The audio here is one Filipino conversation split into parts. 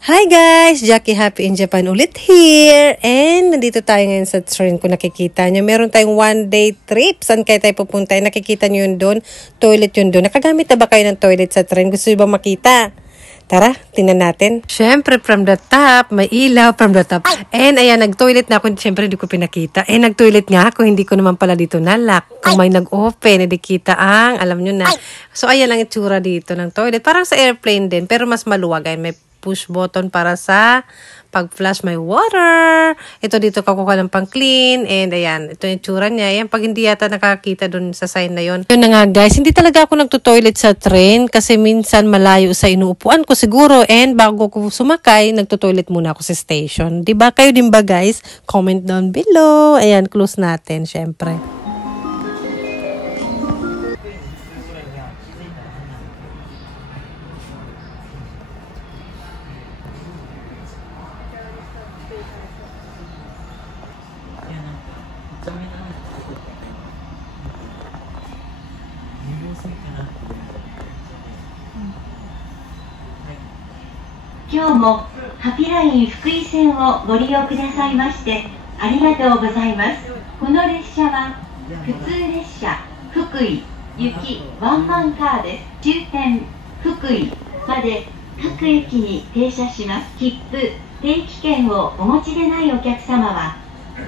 Hi guys! Jackie Happy in Japan ulit here. And nandito tayo ngayon sa train kung nakikita nyo. Meron tayong one-day trip. Saan kayo tayo pupunta? Nakikita nyo yun doon. Toilet yun doon. Nakagamit na ba kayo ng toilet sa train? Gusto nyo ba makita? Tara, tingnan natin. Siyempre, from the top, may ilaw from the top. And ayan, nag-toilet na ako. Siyempre, hindi ko pinakita. Nag-toilet nga ako. Hindi ko naman pala dito nalock. Kung may nag-open, hindi kita ang, alam nyo na. So, ayan lang itsura dito ng toilet. Parang sa airplane din, pero mas maluwag. Ayan, may push button para sa pag-flush, may water. Ito dito kakuha ng pang-clean. And ayan, ito yung tsura niya. Ayan, pag hindi yata nakakita dun sa sign na yun. Yun na nga guys, hindi talaga ako nagto-toilet sa train kasi minsan malayo sa inuupuan ko siguro. And bago ko sumakay, nagto-toilet muna ako sa station. Diba? Kayo din ba guys? Comment down below. Ayan, close natin syempre.今日もハピライン福井線をご利用くださいましてありがとうございます。この列車は普通列車福井行きワンマンカーです。終点福井まで各駅に停車します。切符定期券をお持ちでないお客様は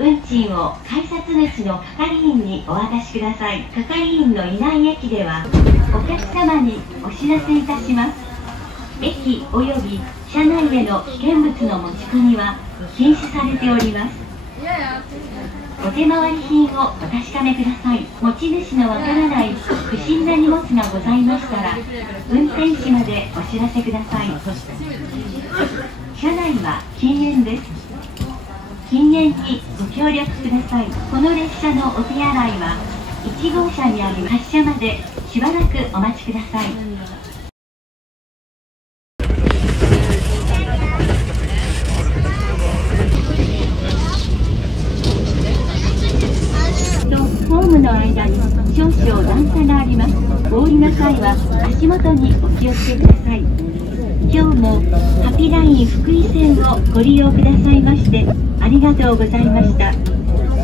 運賃を改札口の係員にお渡しください。係員のいない駅ではお客様にお知らせいたします。駅および車内への危険物の持ち込みは禁止されております。お手回り品をお確かめください。持ち主のわからない不審な荷物がございましたら運転士までお知らせください。車内は禁煙です。禁煙にご協力ください。この列車のお手洗いは1号車にある発車までしばらくお待ちください。ホームの間に少々段差があります。お降りの際は足元にお気をつけください。今日もハピライン福井線をご利用くださいましてありがとうございました。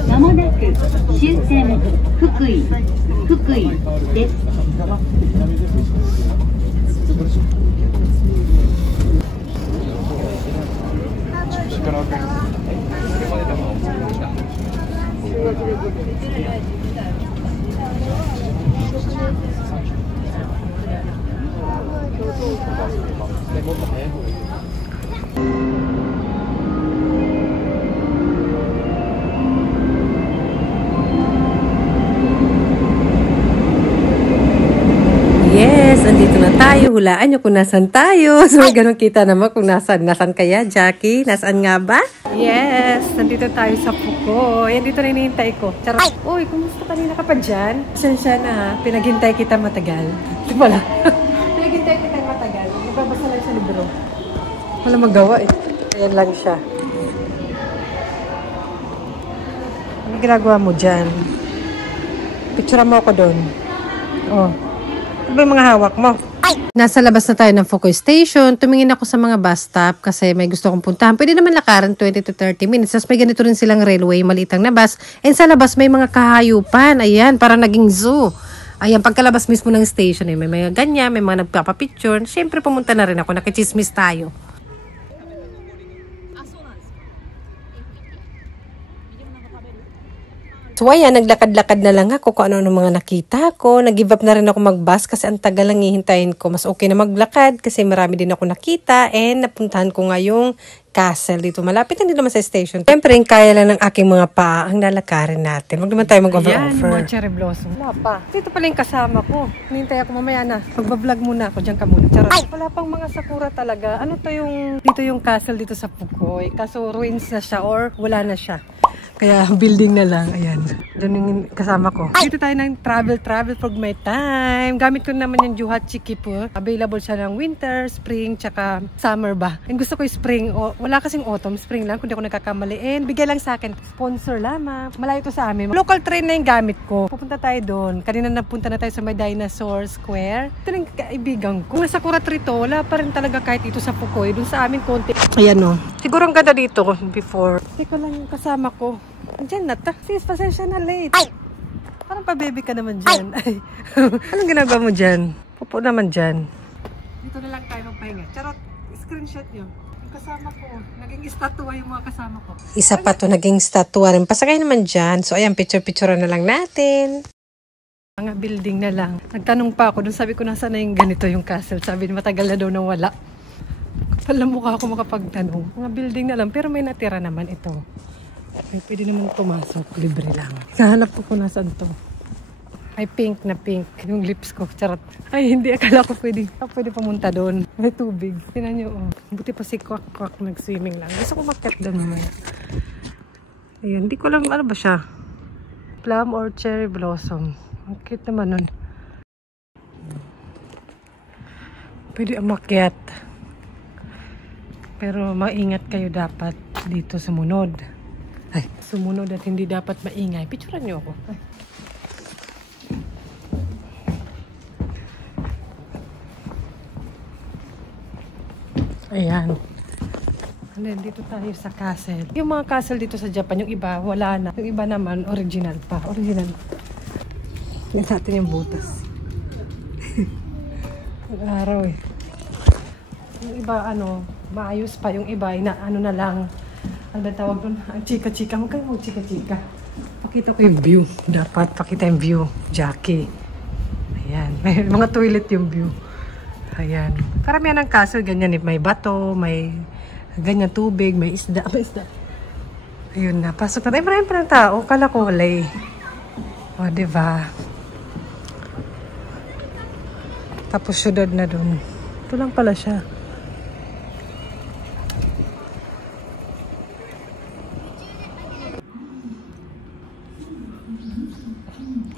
まもなく終点福井です。Yes, andito na tayo. Hulaan nyo kung nasan tayo. So, ganun kita naman kung nasan kaya, Jackie? Nasaan nga ba? Yes, nandito tayo sa Puko. Yan, dito na hinihintay ko. Charot. Uy, kumusta kanina ka pa dyan? Sensya na ha. Pinaghintay kita matagal. Di ba lang? Pinaghintay kita matagal. Nagbabasa lang sa libro. Wala magawa eh. Ayan lang siya. Ano ginagawa mo dyan? Picture mo ako doon. Oh. Ano ba yung mga hawak mo? Nasa labas na tayo ng Fukuoka Station. Tumingin ako sa mga bus stop kasi may gusto kong puntahan. Pwede naman lakaran 20 to 30 minutes. Tapos may ganito rin silang railway, malitang na bus. And sa labas may mga kahayupan. Ayan, para naging zoo. Ayan, pagkalabas mismo ng station, may mga ganyan, may mga nagpapapicture. Siyempre pumunta na rin ako, nakichismis tayo. So ayan, naglakad-lakad na lang ako kung ano-ano mga nakita ko. Nag-give up na rin ako mag-bus kasi ang tagal lang hihintayin ko. Mas okay na maglakad kasi marami din ako nakita and napuntahan ko nga yung castle dito. Malapit hindi naman sa station. Siyempre, kaya lang ng aking mga paa ang lalakarin natin. Huwag naman tayo mag-over-offer. Ayan, mga cherry blossom. Wala pa. Dito pala yung kasama ko. Hinintay ako mamaya na. Magbablog muna ako. Diyan ka muna. Charot. Wala pang mga sakura talaga. Ano to yung, dito yung castle dito sa Pukoy. Kaso ruins na siya or wala na siya. Kaya building na lang. Ayan. Doon yung kasama ko. Dito tayo ng travel for my time. Gamit ko naman yung Juhat Chiki po. Available siya ng winter, spring, tsaka summer ba. And gusto ko yung spring. Wala kasing autumn, spring lang. Kung di ako nagkakamali. And bigay lang sa akin. Sponsor lamang. Malayo to sa amin. Local train na yung gamit ko. Pupunta tayo doon. Kanina napunta na tayo sa may Dinosaur Square. Ito na yung kaibigan ko. Kung nasa Kuratrito, wala pa rin talaga kahit dito sa Pukoy. Doon sa amin konti. Ayan o. Siguro ang ganda dito before. Teka lang yung kasama ko. Andiyan na ta. Sis, pasensya na late. Ay! Parang pa-baby ka naman dyan. Ay! Anong ginagawa mo dyan? Pupo naman dyan. Dito na lang tayo magpahinga. Charot, screenshot nyo. Yung kasama ko, naging estatwa yung mga kasama ko. Isa pa to, naging estatwa rin. Pasakay naman dyan. So ayan, picture-picture na lang natin. Mga building na lang. Nagtanong pa ako, dun sabi ko nasa na yung ganito yung castle. Sabi matagal na daw nang wala. Kapal na mukha ako makapagtanong. Mga building na lang, pero may natira naman ito. Ay, pwede naman pumasok. Libre lang. Kahanap ko kung nasaan to. Ay, pink na pink. Yung lips ko. Charot. Ay, hindi. Akala ko pwede pumunta doon. May tubig. Tingnan nyo, oh. Buti pa si Kwak-Kwak nag-swimming lang. Gusto ko makit doon naman. Ayun. Hindi ko lang, ano ba siya? Plum or cherry blossom. Ang cute naman nun. Pwede umakyat. Pero maingat kayo dapat dito sumunod. Ay, sumunod at hindi dapat maingay. Picturean niyo ako. Ayan. And then, dito tayo sa castle. Yung mga castle dito sa Japan, yung iba, wala na. Yung iba naman, original pa. Original. Yan natin yung butas. Ang araw eh. Yung iba, maayos pa. Yung iba, ano na lang. Ano ba tawag doon? Ang chika-chika. Huwag kayong chika-chika. Pakita ko yung view. Dapat pakita yung view. Jackie. Ayan. May mga toilet yung view. Ayan. Karamihan ng castle, ganyan. May bato, may ganyan tubig, may isda. May isda. Ayun na. Pasok na. Ay, marami pa ng tao. Kala ko wala eh. O, diba? Tapos syudad na doon. Ito lang pala siya.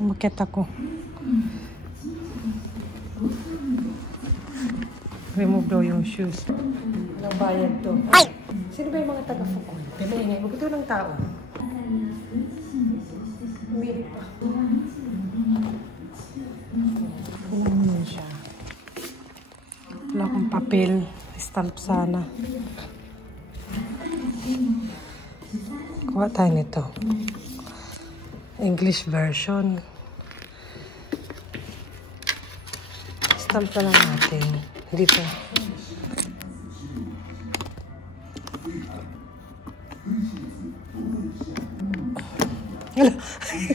Umakyat ako. Remove daw yung shoes. Walang bayad to. Ay! Sino ba yung mga taga-Fukoy? Pinaingay. Huwag ito ng tao. Umili pa. Ano siya? Wala akong papel. Stamp sana. Kuha tayo nito. English version. Stamp na lang natin. Dito. Hala,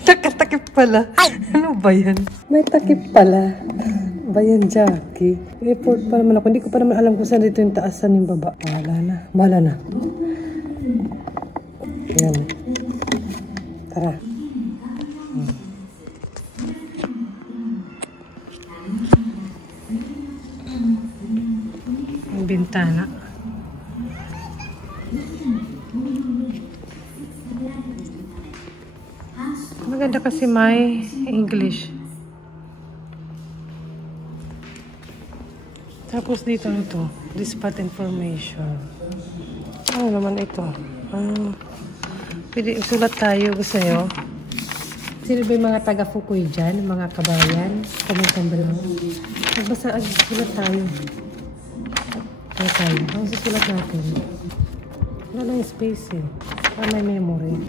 nakatakip pala. Ano ba yan? May takip pala. Ba yan, Jackie? Report pa naman ako. Hindi ko pa naman alam kung saan dito yung taasan yung baba. Wala na. Bala na. Yan. Tara. Ang bintana. Maganda kasi may English. Tapos dito ito. This spot information. Ano naman ito? Pwede isulat tayo. Gusto nyo? Sino ba yung mga taga-Fukoy dyan? Mga kabayan? Kamang lang. Basta sulat tayo. Kaya tayo. Ang susulat natin. Wala lang yung space eh. Para may memory.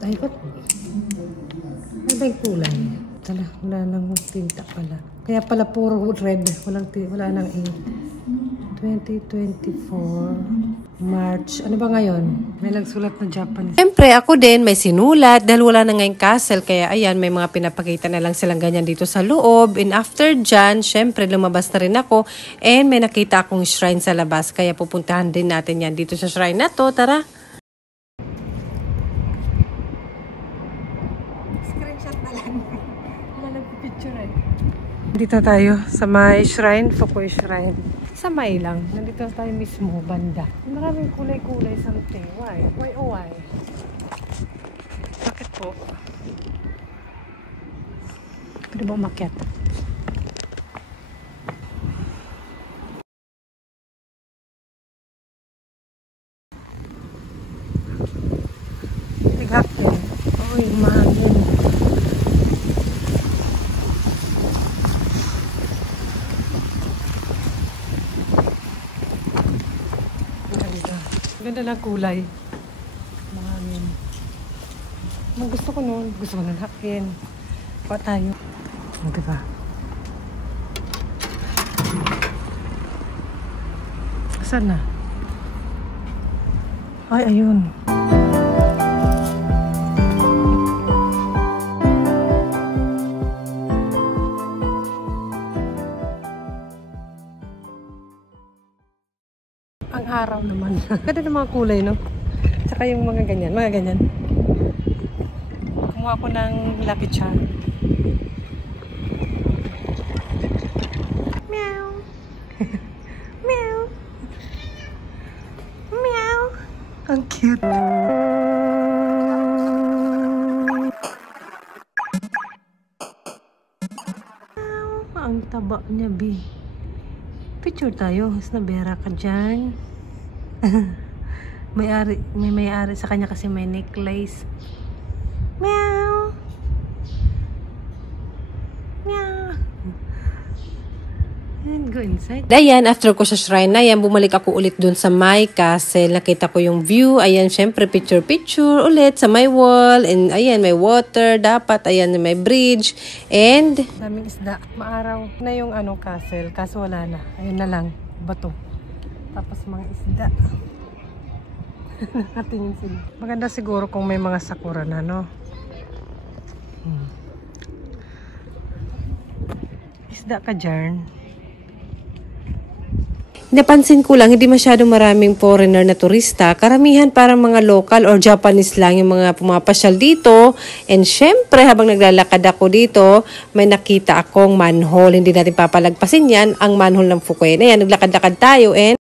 Ay, ba't? Ano ba yung kulay? Tala, wala nang tinta pala. Kaya pala puro red. Wala nang ink. 2024 March. Ano ba ngayon? May nagsulat na Japanese. Siyempre, ako din may sinulat dahil wala na ngayong castle. Kaya ayan, may mga pinapakita na lang silang ganyan dito sa loob. And after dyan, siyempre, lumabas na rin ako. And may nakita akong shrine sa labas. Kaya pupuntahan din natin yan dito sa shrine na to. Tara! Screenshot na lang. Wala nagpipicture eh. Dito tayo sa may shrine, Fukoy Shrine. Sa may lang. Nandito tayo mismo, banda. Maraming kulay-kulay something. Why? Why oh why? po. Pwede ba umakyat? Tigapin. Uy, mahangin. Ganda ng kulay. Mahangin. Gusto ko nun. Gusto ko nun hakin. Pa tayo. O, diba? Saan na? Ay, ayun. Ang araw naman. Ganda ng mga kulay, no? Tsaka yung mga ganyan. Mga ganyan. Kumuha ko ng Lucky Charm. Meow. Meow. Meow. Ang cute. Ang taba niya, B. Picture tayo. Mas nabera ka dyan. May may-ari sa kanya kasi may necklace. Meow. Meow. And go inside. Ayan, after ko sa shrine na yan, bumalik ako ulit dun sa my castle. Nakita ko yung view. Ayan, syempre picture ulit sa my wall. And ayan, may water. Dapat, ayan, may bridge. And daming isda. Maaraw na yung castle. Kaso wala na. Ayun na lang. Bato. Tapos mga isda. Nakatingin sila. Maganda siguro kung may mga sakura na, no? Isda ka dyan. Napansin ko lang, hindi masyadong maraming foreigner na turista. Karamihan parang mga local or Japanese lang yung mga pumapasyal dito. And syempre, habang naglalakad ako dito, may nakita akong manhole. Hindi natin papalagpasin yan, ang manhole ng Fukuen. Ayan, naglakad-lakad tayo and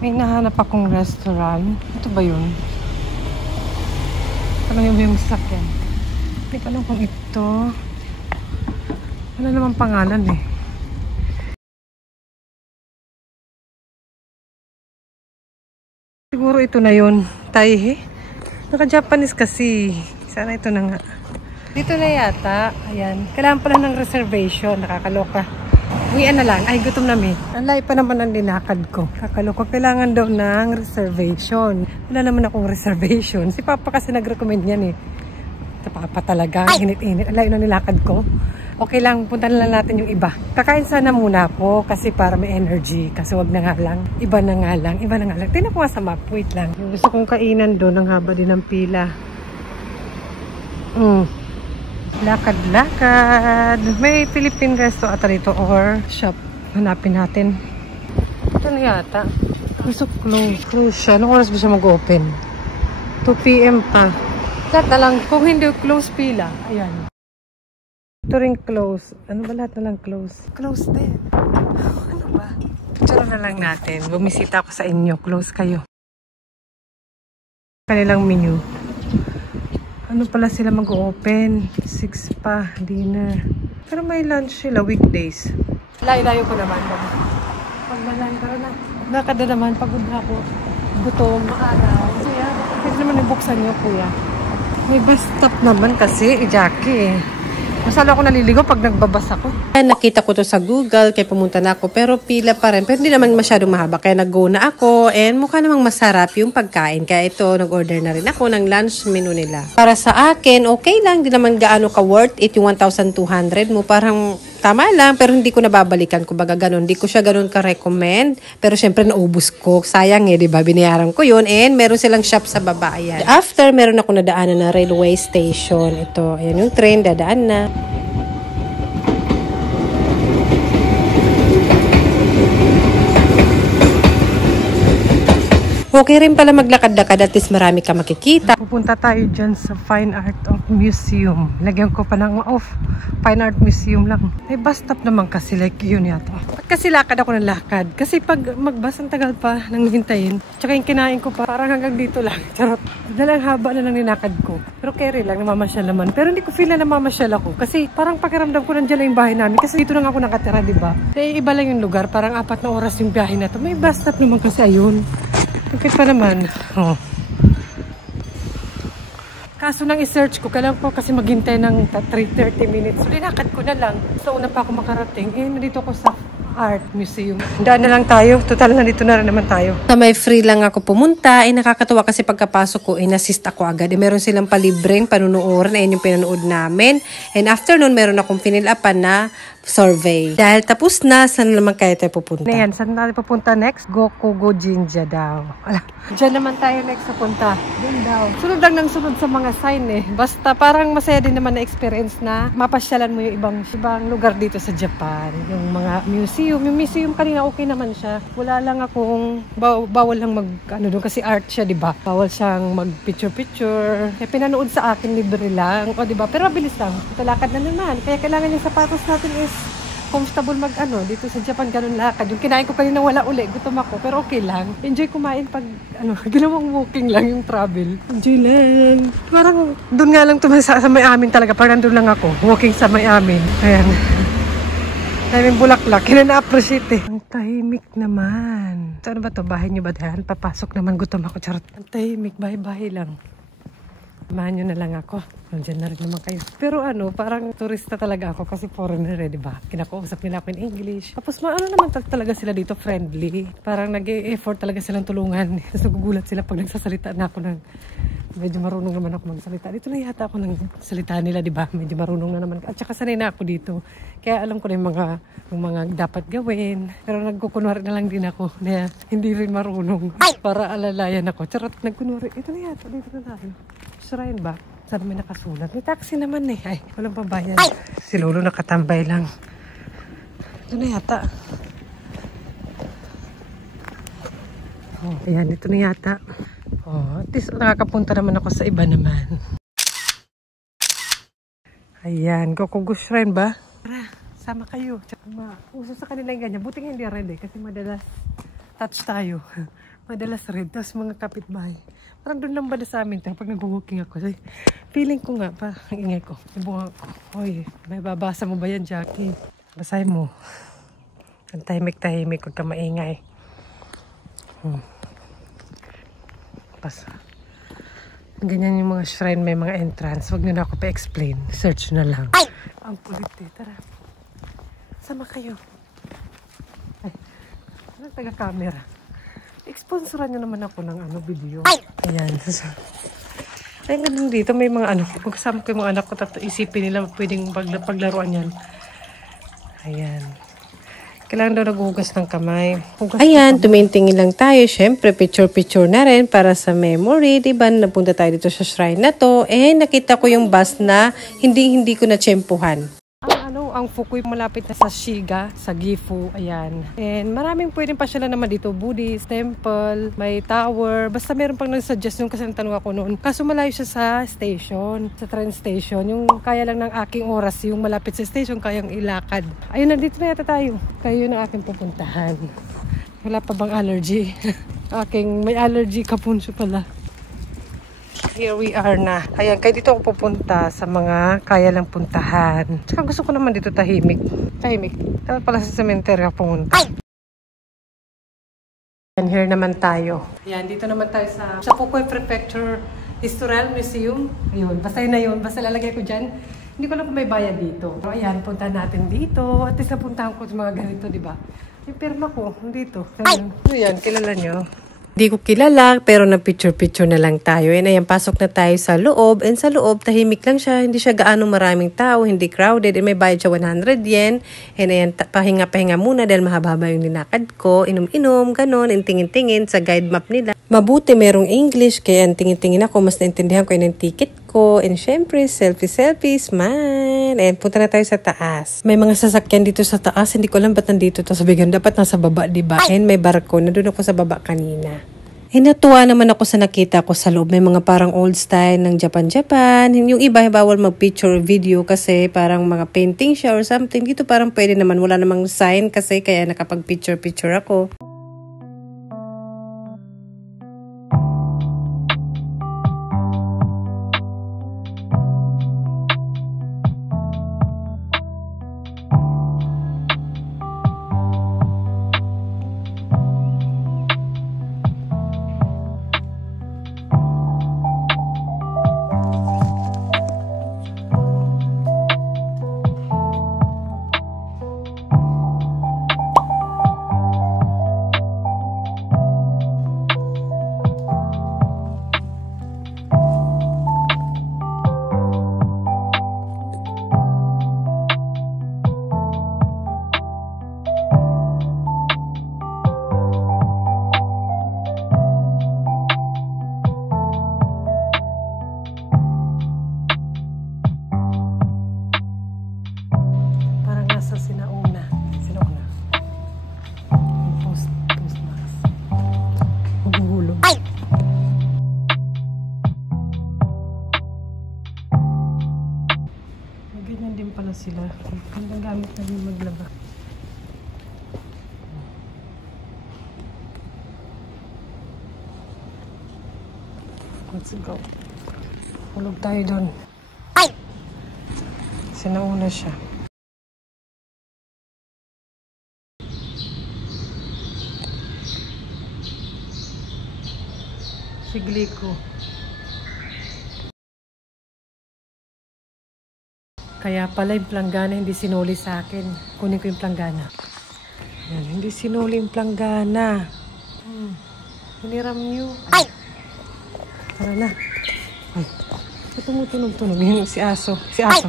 may nahanap akong restaurant. Ito ba yun? Ano yung sasakyan? Hindi ko alam kung ito. Wala naman pangalan eh. Siguro ito na yun. Taihe. Naka-Japanese kasi. Sana ito na nga. Dito na yata. Ayan. Kailangan pala ng reservation. Nakakaloka. Uwian na lang. Ay, gutom na mi. Ang layo pa naman ang dinakad ko. Kakaloka. Kailangan daw ng reservation. Wala naman akong reservation. Si Papa kasi nag-recommend yan eh. Sa Papa talaga. Init-init. Ang layo na nilakad ko. Okay lang, punta na lang natin yung iba. Kakain sana muna ako kasi para may energy. Kasi wag na nga lang. Iba na nga lang. Iba na nga lang. Tingnan ko nga sa map. Wait lang. Yung gusto kong kainan doon, ang haba din ng pila. Lakad-lakad. May Philippine resto ata rito or shop. Hanapin natin. Ito na yata. Gusto close siya. Anong oras ba siya mag-open? 2 PM pa. Lahat na lang. Kung hindi close pila. Ayan. Ito rin close. Ano ba lahat na lang close? Close din. Ano ba? Picture na lang natin. Bumisita ako sa inyo. Close kayo. Kanilang menu. Ano pala sila mag-open? 6 pa. Dinner. Pero may lunch sila. Weekdays. Layo-layo ko naman. Pagbalan ka na. Lakad na naman. Pagod na ako. Gutom. Maaraw. Kuya, pwede naman ibuksan nyo, kuya. May bus stop naman kasi. Jackie eh. Masala ako naliligo pag nagbabas ako. Nakita ko to sa Google, kaya pumunta na ako. Pero pila pa rin. Pero hindi naman masyadong mahaba. Kaya nag-go na ako. And mukha namang masarap yung pagkain. Kaya ito, nag-order na rin ako ng lunch menu nila. Para sa akin, okay lang. Hindi naman gaano ka worth it yung 1,200 mo. Parang tama lang. Pero hindi ko nababalikan. Kumbaga ganun. Hindi ko siya ganun ka-recommend. Pero syempre naubos ko. Sayang eh, diba? Binayaran ko yun. And meron silang shop sa baba. Ayan. After, meron ako nadaanan na railway station. Ito, ayan yung train. Dadaan na. Okay rin pala maglakad-lakad, at least marami ka makikita. Pupunta tayo dyan sa Fine Art of Museum. Lagyan ko pa ng Fine Art Museum lang. May bus stop naman kasi, like yun yata. Kasi lakad ako ng lakad. Kasi pag magbus, ang tagal pa nang hintayin. Tsaka yung kinain ko pa, parang hanggang dito lang. Charot. Dalang haba na lang ninakad ko. Pero carry lang, namamasyal naman. Pero hindi ko feel na namamasyal ako. Kasi parang pakiramdam ko nandiyan lang yung bahay namin. Kasi dito lang ako nakatira, diba? Kaya iba lang yung lugar. Parang 4 na oras yung biyahe na to. May bus stop naman kasi ayun. Okay pa naman. Oh. Kaso nang i-search ko, kailangan ko kasi maghintay ng 30 minutes. So, linakad ko na lang. So, una pa ako makarating. Nandito ako sa Art Museum. Daan na lang tayo. Total, nandito na rin naman tayo. Sa may free lang ako pumunta. Nakakatuwa kasi pagkapasok ko, in-assist ako agad. Meron silang palibreng panunuoran. Ayun yung pinanood namin. And after nun, meron akong pinilapan na survey. Dahil tapos na, saan naman kaya tayo pupunta? Ayan, saan tayo pupunta next? Gokugo Jinja daw. Diyan naman tayo next pupunta. Diyan daw. Sunod lang ng sunod sa mga sign eh. Basta parang masaya din naman na experience na mapasyalan mo yung ibang lugar dito sa Japan. Yung mga museum. Yung museum kanina okay naman siya. Wala lang akong bawal lang doon kasi art siya, di ba? Bawal siyang mag picture. Kaya pinanood sa akin, libre lang. O di ba? Pero mabilis lang. Talakad na naman. Kaya kailangan yung sapatos natin is comfortable dito sa Japan, ganun lakad. Yung kinain ko kanina wala uli, gutom ako, pero okay lang. Enjoy kumain pag, ginawang walking lang yung travel. Enjoy lang. Parang, doon nga lang sa may amin talaga, parang nandun lang ako, walking sa may amin. Ayan. Daming bulaklak, na-appreciate eh. Ang tahimik naman. So, ano ba to? Bahay niyo ba dyan? Papasok naman, gutom ako, charot. Ang tahimik, bahay-bahay lang. Samahan nyo na lang ako. Nandiyan na rin naman kayo. Pero parang turista talaga ako kasi foreigner eh, diba? Kinakausap nila ako in English. Tapos naman talaga sila dito, friendly. Parang nag-e-effort talaga silang tulungan. Tapos nagugulat sila pag nagsasalita na ako ng medyo marunong naman ako magsalita. Dito na yata ako ng salita nila, diba? Medyo marunong na naman. At saka sanay na ako dito. Kaya alam ko na yung mga dapat gawin. Pero nagkukunwari na lang din ako na hindi rin marunong. Para alalayan ako. Charot, nagkunwari. Ito na yata, dito na tayo. Shrine ba? Saan may nakasulat? May taxi naman eh. Ay, walang pambayan. Si Lolo nakatambay lang. Ito na yata. Oh, ayan, ito na yata. Oh, at least nakakapunta naman ako sa iba naman. Ayan, Gokugo Shrine ba? Tara, sama kayo. Uso sa kanila yung ganyan. Buti nga hindi red eh, kasi madalas touch tayo. Madalas red. Tapos mga kapitbahay. Parang doon lang ba na sa amin tayo pag nag-walking ako. Feeling ko nga pa, ang ingay ko. Ibunga ko. Oy, may babasa mo ba yan, Jackie? Basahin mo. Ang tahimik-tahimik, huwag ka maingay. Ganyan yung mga shrine, may mga entrance. Huwag nyo na ako pa-explain. Search na lang. Ay! Ang kulit eh. Tara. Sama kayo. Ay, anong taga-camera? Sponsoran nyo naman ako ng video. Ayan. Ayun ganun dito. May mga kung kasama ko yung mga anak ko, isipin nila pwedeng paglaruan yan. Ayan. Kailangan daw naghugas ng kamay. Ayan, tumingin lang tayo. Syempre, picture-picture na rin para sa memory. Diba, napunta tayo dito sa shrine na to. Nakita ko yung bus na hindi ko na-tsempuhan. Ang Fukui malapit na sa Shiga, sa Gifu, ayan. And maraming pwedeng pasyalan naman dito, Buddhist temple, may tower, basta meron pang nag-suggest yung kasi tanong ako noon. Kaso malayo siya sa station, sa train station, yung kaya lang ng aking oras, yung malapit sa station, kayang ilakad. Ayun, nandito na yata tayo. Kayo na aking pupuntahan. Wala pa bang allergy? May allergy kapunso pala. Here we are na. Ayan, kaya dito ako pupunta sa mga kaya lang puntahan. Tsaka gusto ko naman dito tahimik. Tahimik. Dapat pala sa cemetery ako pumunta. And here naman tayo. Ayan, dito naman tayo sa Fukui Prefecture Historical Museum. Ayun, basta yun na yun. Basta lalagay ko dyan. Hindi ko lang kung may bayad dito. So, ayan, puntahan natin dito. At least napuntahan ko sa mga ganito, diba? Yung pirma ko, dito. Ayan, kilala nyo. Hindi ko kilala, pero na-picture-picture na lang tayo. And ayan, pasok na tayo sa loob. And sa loob, tahimik lang siya. Hindi siya gaano maraming tao, hindi crowded. And may bayad siya 100 yen. And ayan, pahinga-pahinga muna dahil mahaba-haba yung linakad ko. Inom-inom, ganon, and tingin-tingin sa guide map nila. Mabuti merong English, kaya tingin-tingin ako. Mas naintindihan ko yung ticket ko. And syempre, selfie, smile. And punta na tayo sa taas. May mga sasakyan dito sa taas. Hindi ko alam ba't nandito to. Sabi ko, dapat nasa baba, diba? And may barko. Nandun ako sa baba kanina. Natuwa naman ako sa nakita ko sa loob. May mga parang old style ng Japan. Yung iba, bawal mag-picture or video kasi parang mga painting siya or something. Dito parang pwede naman. Wala namang sign kasi kaya nakapag-picture ako. Ganyan din pala sila. Ang gamit na rin maglaba. Let's go. Hulog tayo doon. Sinauna siya. Sigli ko. Kaya pala yung planggana hindi sinuli sa akin. Kunin ko yung planggana. Yan, hindi sinuli yung planggana. Hiniram niyo. Ay! Tara na. Ay. Tumutunog-tunog. Yung si aso. Si aso.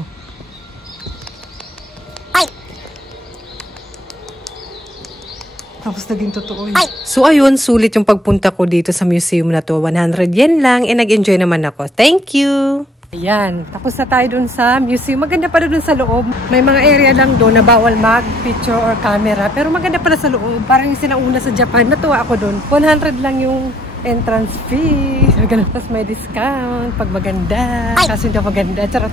Ay! Tapos naging totoo yun. Ay! So ayun, sulit yung pagpunta ko dito sa museum na to. 100 yen lang. Nag-enjoy naman ako. Thank you! Ayan, tapos na tayo dun sa museum. Maganda pala dun sa loob. May mga area lang doon na bawal mag-picture or camera. Pero maganda pala sa loob. Parang yung sinauna sa Japan. Natuwa ako dun. 100 lang yung entrance fee. Tapos may discount pag maganda. Kaso hindi maganda. Charot.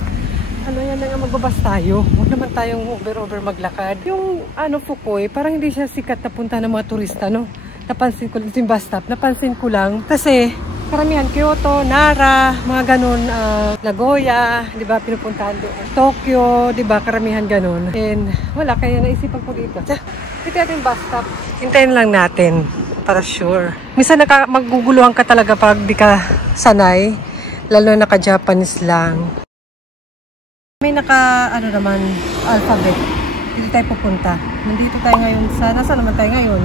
Ano yan na nga, magbabas tayo. Huwag naman tayong over maglakad. Yung Fukui, parang hindi siya sikat na punta ng mga turista, no? Napansin ko, yung bus stop, napansin ko lang. Kasi karamihan, Kyoto, Nara, mga ganun, Nagoya, di ba, pinupuntahan doon. Tokyo, di ba, karamihan ganun. And wala, kaya naisipan ko dito. Dito natin bus stop. Hintayin lang natin, para sure. Minsan maguguluhan ka talaga pag di ka sanay, lalo naka-Japanese lang. May naman, alphabet. Dito tayo pupunta. Nandito tayo ngayon sa, nasaan naman tayo ngayon?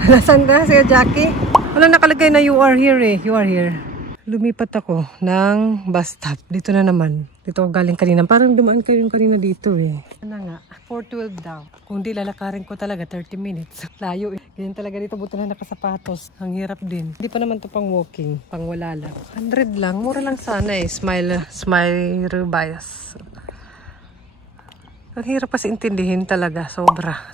Nasaan na siya, Jackie? Wala nakalagay na you are here eh. You are here. Lumipat ako ng bus stop. Dito na naman. Dito ako galing kanina. Parang dumaan kayo kanina dito eh. Ano nga? 412 daw. Kung di lalakarin ko talaga 30 minutes. Layo eh. Ganyan talaga dito. Buto na nakasapatos. Ang hirap din. Hindi pa naman to pang walking. Pang wala lang. 100 lang. Mura lang sana eh. Smile bias. Ang hirap kasi intindihin talaga. Sobra.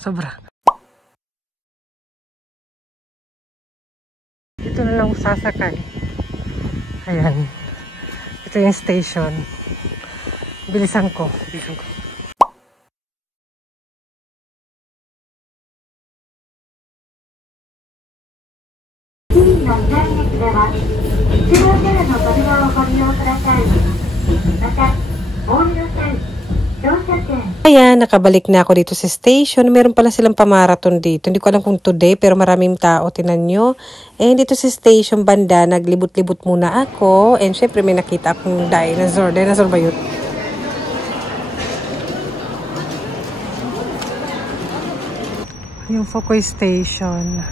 Ito na lang sasakay. Ayan. Ito yung station. Bilisan ko. Ayan, nakabalik na ako dito sa station. Meron pala silang pamarathon dito. Hindi ko alam kung today, pero maraming tao. Tinan nyo. And dito sa station banda, naglibot-libot muna ako. And syempre may nakita akong dinosaur. Dinosaur ba yun? Yung Fukui Station.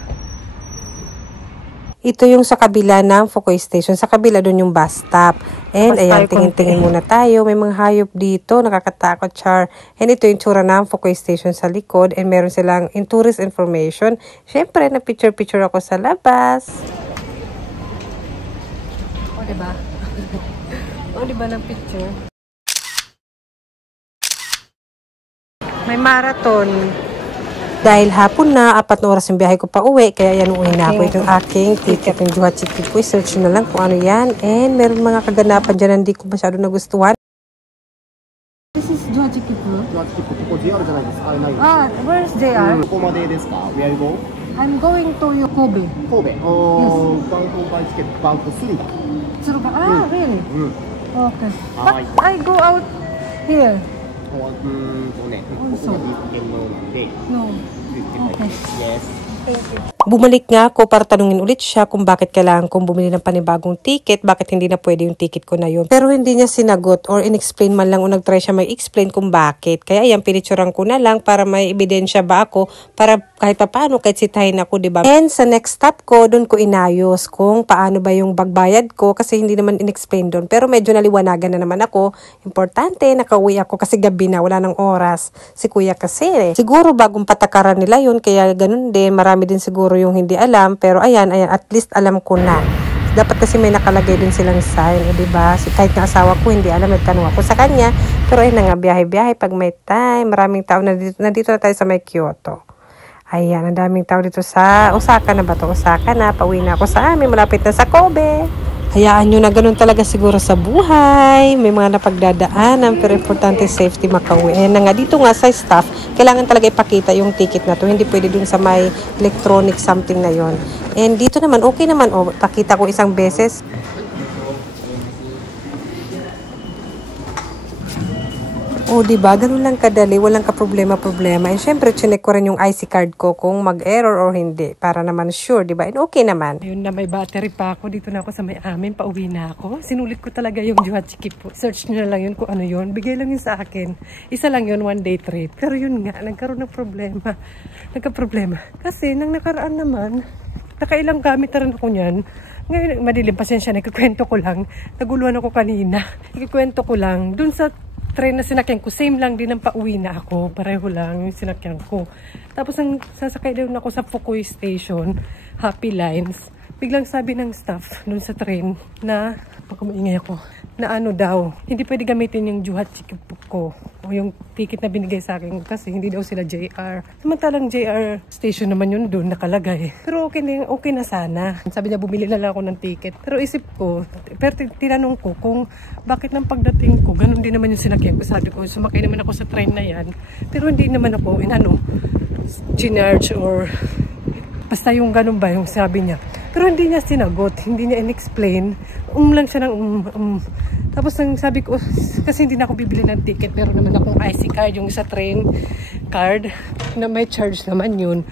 Ito yung sa kabila ng Fukui Station. Sa kabila doon yung bus stop. And ayan, tingin-tingin muna tayo. May mga hayop dito. Nakakatakot, char. And ito yung tsura ng Fukui Station sa likod. And meron silang tourist information. Siyempre, na-picture-picture ako sa labas. O, diba? O, diba ng picture? May marathon. Dahil hapon na, 4 na oras yung biyahe ko pa uwi, kaya yan uwi na ako. Itong aking ticket ng Juhachi Kipu. Search na lang kung ano yan. And meron mga kaganapan dyan na hindi ko masyado nagustuhan. This is Juhachi Kipu. ここ JR じゃないですか。ないです。Ah, where's JR? ここまでですか。Where you go? I'm going to Kobe. 神戸。おー、観光バイチケットバンク3。 Tsuruga. Ah, really? うん。 Okay. Hi. But I go out here. ね、嘘ここが岐阜県のなんで、 No. Okay. Yes. Thank you. Bumalik nga ako para tanungin ulit siya kung bakit kailangan kong bumili ng panibagong ticket, bakit hindi na pwede yung ticket ko na yun. Pero hindi niya sinagot or in-explain man lang o nag-try siya may explain kung bakit. Kaya ayan, pinicturan ko na lang para may ebidensya ba ako para kahit pa paano, kahit sitahin ako, diba? And sa next stop ko, doon ko inayos kung paano ba yung bagbayad ko kasi hindi naman in-explain doon. Pero medyo naliwanagan na naman ako. Importante, nakauwi ako kasi gabi na, wala ng oras. Si kuya kasi siguro bagong patakaran nila yun, kaya ganun din. Marami din siguro yung hindi alam, pero ayan, at least alam ko na. Dapat kasi may nakalagay din silang sign, diba? Kahit nga asawa ko hindi alam, nagtanong ako sa kanya. Pero ayun na nga, biyahe-biyahe pag may time. Maraming tao nandito na tayo sa may Kyoto. Ayan, ang daming tao dito sa Osaka na ba to? Osaka na, pauwi na ako sa amin, malapit na sa Kobe. Hayaan nyo na ganun talaga siguro sa buhay. May mga napagdadaanan, pero importante safety makauwi. Eh na nga, dito nga sa staff, kailangan talaga ipakita yung ticket na to. Hindi pwede dun sa may electronic something na yon. And dito naman, okay naman. O, pakita ko isang beses. O, diba? Ganun lang kadali. Walang ka-problema. And syempre, chinek ko rin yung IC card ko kung mag-error or hindi. Para naman sure, diba? And okay naman. Yun na, may battery pa ako. Dito na ako sa may amin. Pauwi na ako. Sinulit ko talaga yung Juhachi Kipu. Search nyo na lang yun kung ano yun. Bigay lang yun sa akin. Isa lang yun, 1-day trip. Pero yun nga, nagkaroon ng problema. Nagka-problema. Kasi, nang nakaraan naman, nakailang gamit na rin ako niyan. Ngayon, madilim, pasensya na. Ikukwento ko lang. Naguluhan ako kanina. Ikukwento ko lang. Dun sa train na sinakyan ko, same lang din ang pauwi na ako. Pareho lang yung sinakyan ko. Tapos ang sasakay doon ako sa Fukui Station, Happy Lines. Biglang sabi ng staff doon sa train na, baka maingay ako, na ano daw, hindi pwede gamitin yung Juhachi Kipu ko o yung ticket na binigay sa akin kasi hindi daw sila JR. Samantalang JR station naman yun doon nakalagay. Pero okay na sana. Sabi niya bumili na lang ako ng ticket. Pero isip ko, pero tinanong ko kung bakit nang pagdating ko, ganun din naman yung sinakyan ko. Sabi ko, sumakay naman ako sa train na yan. Pero hindi naman ako, ginarge or basta yung ganun ba yung sabi niya. Pero hindi niya sinagot, hindi niya in-explain. Lang siya ng Tapos nang sabi ko, kasi hindi na ako bibili ng ticket, pero naman akong IC card, yung sa train card, na may charge naman yun.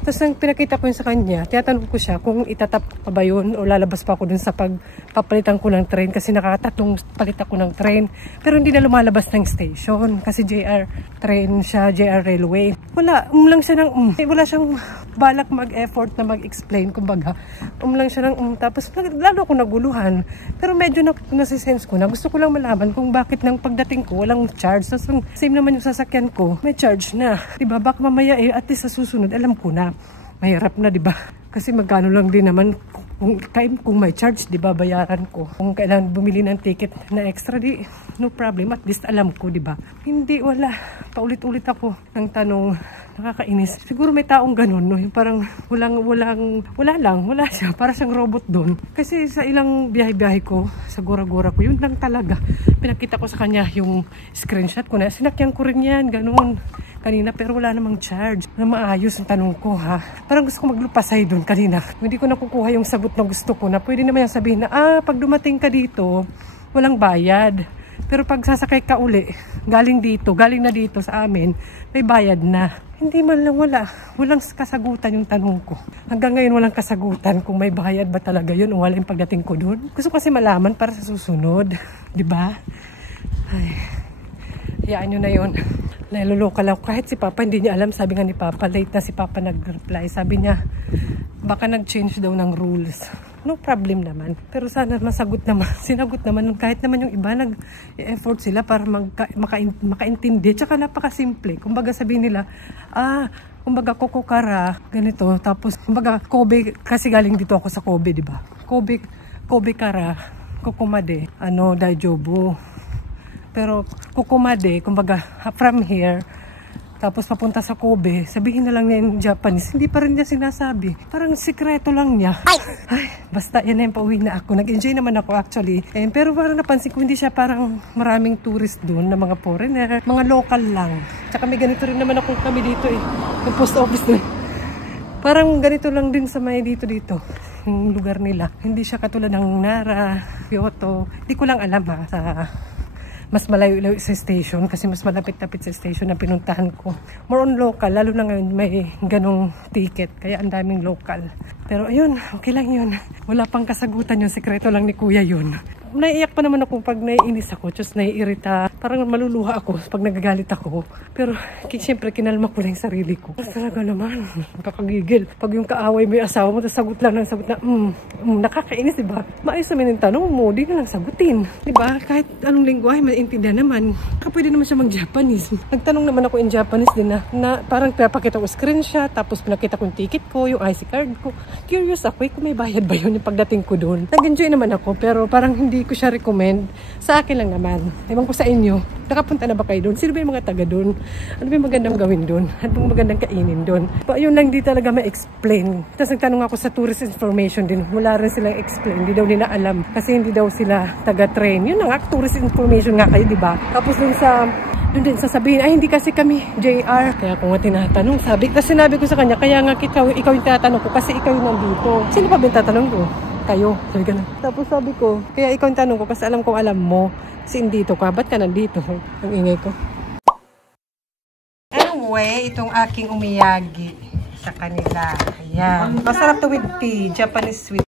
Tapos nang pinakita ko yun sa kanya, tinatanong ko siya kung itatap pa ba yun o lalabas pa ako dun sa pagpapalitan ko ng train kasi nakatatlong palit ako ng train. Pero hindi na lumalabas ng station kasi JR train siya, JR Railway. Wala, lang siya ng wala siyang balak mag-effort na mag-explain, kumbaga. Lang siya ng tapos lalo ako naguluhan. Pero medyo nasisense ko na gusto ko lang malaman kung bakit nang pagdating ko walang charge. Tapos same naman yung sasakyan ko, may charge na. Diba? Baka mamaya at least sa susunod, alam ko na. Mahirap na, diba? Kasi magkano lang din naman kung may charge, diba, bayaran ko. Kung kailangan bumili ng ticket na extra, di, no problem. At least alam ko, diba? Hindi, wala. Paulit-ulit ako ng tanong. Nakakainis. Siguro may taong ganun, no? Yung parang wala siya. Para siyang robot doon. Kasi sa ilang biyahe-biyahe ko, sa gura-gura ko, yun lang talaga. Pinakita ko sa kanya yung screenshot ko na, sinakyan ko rin yan, ganun. Kanina, pero wala namang charge. Na maayos ang tanong ko, ha? Parang gusto ko maglupasay doon kanina. Hindi ko nakukuha yung sagot na gusto ko na pwede naman yung sabihin na, pag dumating ka dito, walang bayad. Pero pag sasakay ka uli, galing na dito sa amin, may bayad na. Hindi man lang walang kasagutan yung tanong ko. Hanggang ngayon walang kasagutan kung may bayad ba talaga yun o wala yung pagdating ko doon. Gusto kasi malaman para sa susunod. Diba? Ay, hayaan nyo na yun. Naluluka lang. Kahit si Papa, hindi niya alam. Sabi nga ni Papa, late na si Papa nag-reply. Sabi niya, baka nag-change daw ng rules. No problem naman. Pero sana masagot naman. Sinagot naman. Kahit naman yung iba, nag-effort sila para makaintindi. Tsaka napakasimple. Kumbaga sabihin nila, kumbaga Kokokara, ganito. Tapos, kumbaga Kobe, kasi galing dito ako sa Kobe, di ba? Kobe Kara, Kokomade, Daijobu. Pero Kokomade, kumbaga from here, tapos papunta sa Kobe, sabihin na lang niya in Japanese, hindi pa rin niya sinasabi. Parang sikreto lang niya. Ay, basta yan na yung pauwi na ako. Nag-enjoy naman ako actually. Pero parang napansin ko, hindi siya parang maraming tourist doon na mga foreigner, mga local lang. Tsaka may ganito rin naman ako kami dito yung post office na. Parang ganito lang din sa may dito yung lugar nila. Hindi siya katulad ng Nara, Kyoto. Hindi ko lang alam sa mas malayo sa station kasi mas malapit-lapit sa station na pinuntahan ko. More on local, lalo na ngayon may ganong ticket, kaya ang daming local. Pero ayun, okay lang yun. Wala pang kasagutan yun, sekreto lang ni Kuya yun. Naiiyak pa naman ako pag naiinis ako, just naiirita. Parang maluluha ako pag nagagalit ako. Pero siyempre kinalma ko lang yung sarili ko. Talaga naman, kakagigil. Pag yung kaaway mo yung asawa mo, tapos sagot lang ng sagot na, nakakainis, diba? Maayos naman yung tanong mo, di na lang sagutin. Diba? Kahit anong lingwahe, maintindihan naman. Pwede naman siya mag-Japanese. Nagtanong naman ako in Japanese din na parang pinapakita ko screenshot, tapos pinakita ko yung ticket ko, yung IC card ko. Curious ako, kung may bayad ba yun yung pagdating ko doon. Nag-enjoy naman ako, pero parang hindi ko siya recommend. Sa akin lang naman. Ewan ko sa inyo. Nakapunta na ba kayo doon? Sino ba yung mga taga doon? Ano ba yung magandang gawin doon? Ano ba yung magandang kainin doon? Yun lang di talaga ma-explain. Tapos nagtanong ako sa tourist information din. Wala rin silang explain. Hindi daw nila alam. Kasi hindi daw sila taga-train. Yun nga, tourist information nga kayo, di ba? Tapos doon din sasabihin, ay hindi kasi kami JR. Kaya ako nga tinatanong, sinabi ko sa kanya, kaya nga ikaw yung tinatanong ko kasi ikaw yung nandito. Sino pa ba yung tatanong ko? Kayo. Sabi ka na. Tapos sabi ko, kaya ikaw yung tanong ko kasi alam kong alam mo, kasi dito ka, ba't ka nandito? Ang ingay ko. Anyway, itong aking umiyagi sa kanila. Ayan. Masarap to with tea, Japanese sweet.